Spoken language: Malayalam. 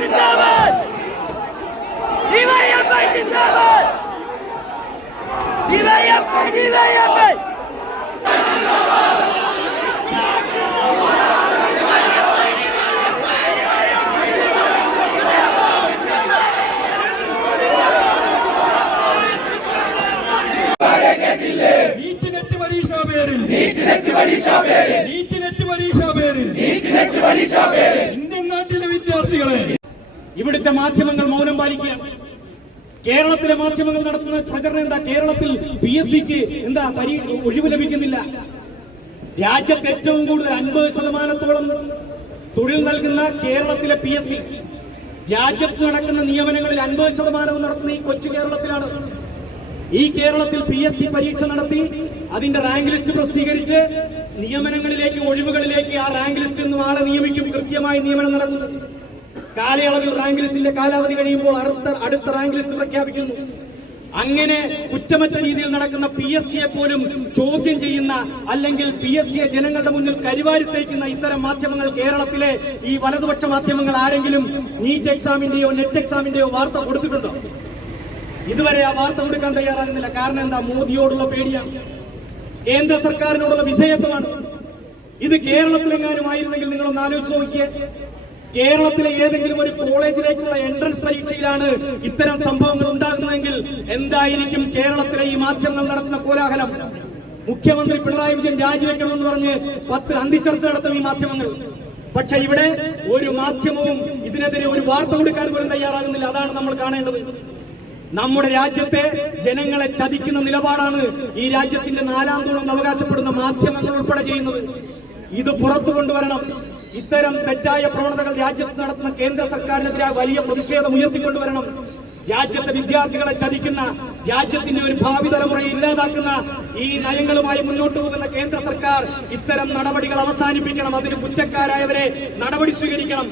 സിന്ദാബാദ്! ഡിവൈഎഫ്ഐ സിന്ദാബാദ്? ഡിവൈഎഫ്ഐ ഡിവൈഎഫ്ഐ നീറ്റ് നെറ്റ് പരീക്ഷാ പേരിൽ. നീറ്റ് നെറ്റ് പരീക്ഷാ പേരിൽ. നീറ്റ് നെറ്റ് പരീക്ഷാ പേരിൽ. നീറ്റ് നെറ്റ് പരീക്ഷാ പേരിൽ. ഇവിടുത്തെ മാധ്യമങ്ങൾ മൗനം പാലിക്കുക. കേരളത്തിലെ മാധ്യമങ്ങൾ നടത്തുന്ന പ്രചരണം എന്താ? കേരളത്തിൽ പി എസ് സിക്ക് എന്താ പരീ ഒഴിവ് ലഭിക്കുന്നില്ല. രാജ്യത്ത് ഏറ്റവും കൂടുതൽ അൻപത് ശതമാനത്തോളം തൊഴിൽ നൽകുന്ന കേരളത്തിലെ പി എസ് സി. രാജ്യത്ത് നടക്കുന്ന നിയമനങ്ങളിൽ അൻപത് ശതമാനവും നടത്തുന്ന ഈ കൊച്ചു കേരളത്തിലാണ്. ഈ കേരളത്തിൽ പി എസ് സി പരീക്ഷ നടത്തി അതിന്റെ റാങ്ക് ലിസ്റ്റ് പ്രസിദ്ധീകരിച്ച് നിയമനങ്ങളിലേക്ക് ഒഴിവുകളിലേക്ക് ആ റാങ്ക് ലിസ്റ്റിൽ നിന്നും ആളെ നിയമിക്കും. കൃത്യമായി നിയമനം നടക്കുന്നത് കാലയളവിൽ റാങ്ക് ലിസ്റ്റിന്റെ കാലാവധി കഴിയുമ്പോൾ അടുത്ത അടുത്ത റാങ്ക് ലിസ്റ്റ് പ്രഖ്യാപിക്കുന്നു. അങ്ങനെ കുറ്റമറ്റ രീതിയിൽ നടക്കുന്ന പി എസ് സിയെ പോലും ചോദ്യം ചെയ്യുന്ന അല്ലെങ്കിൽ പി എസ് സിയെ ജനങ്ങളുടെ മുന്നിൽ കരിവാരിത്തേക്കുന്ന ഇത്തരം മാധ്യമങ്ങൾ കേരളത്തിലെ ഈ വലതുപക്ഷ മാധ്യമങ്ങൾ ആരെങ്കിലും നീറ്റ് എക്സാമിന്റെയോ നെറ്റ് എക്സാമിന്റെയോ വാർത്ത കൊടുത്തിട്ടുണ്ടോ? ഇതുവരെ ആ വാർത്ത കൊടുക്കാൻ തയ്യാറാകുന്നില്ല. കാരണം എന്താ? മോദിയോടുള്ള പേടിയാണ്. കേന്ദ്ര സർക്കാരിനോടുള്ള വിധേയത്വമാണ്. ഇത് കേരളത്തിലെങ്ങാനും ആയിരുന്നെങ്കിൽ നിങ്ങളൊന്ന് ആലോചിച്ച് നോക്കിയേ. കേരളത്തിലെ ഏതെങ്കിലും ഒരു കോളേജിലേക്കുള്ള എൻട്രൻസ് പരീക്ഷയിലാണ് ഇത്തരം സംഭവങ്ങൾ ഉണ്ടാകുന്നതെങ്കിൽ എന്തായിരിക്കും കേരളത്തിലെ ഈ മാധ്യമങ്ങൾ നടത്തുന്ന കോലാഹലം? മുഖ്യമന്ത്രി പിണറായി വിജയൻ രാജിവെക്കണമെന്ന് പറഞ്ഞ് പത്ത് അന്തിച്ചർച്ച നടത്തും ഈ മാധ്യമങ്ങൾ. പക്ഷെ ഇവിടെ ഒരു മാധ്യമവും ഇതിനെതിരെ ഒരു വാർത്ത കൊടുക്കാൻ പോലും തയ്യാറാകുന്നില്ല. അതാണ് നമ്മൾ കാണേണ്ടത്. നമ്മുടെ രാജ്യത്തെ ജനങ്ങളെ ചതിക്കുന്ന നിലപാടാണ് ഈ രാജ്യത്തിന്റെ നാലാം തോളം അവകാശപ്പെടുന്ന മാധ്യമങ്ങൾ ഉൾപ്പെടെ ചെയ്യുന്നത്. ഇത് പുറത്തു കൊണ്ടുവരണം. ഇത്തരം തെറ്റായ പ്രവണതകൾ രാജ്യത്ത് നടത്തുന്ന കേന്ദ്ര സർക്കാരിനെതിരെ വലിയ പ്രതിഷേധം ഉയർത്തിക്കൊണ്ടുവരണം. രാജ്യത്തെ വിദ്യാർത്ഥികളെ ചതിക്കുന്ന രാജ്യത്തിന്റെ ഒരു ഭാവി തലമുറയെ ഇല്ലാതാക്കുന്ന ഈ നയങ്ങളുമായി മുന്നോട്ട് പോകുന്ന കേന്ദ്ര സർക്കാർ ഇത്തരം നടപടികൾ അവസാനിപ്പിക്കണം. അതിന് കുറ്റക്കാരായവരെ നടപടി സ്വീകരിക്കണം.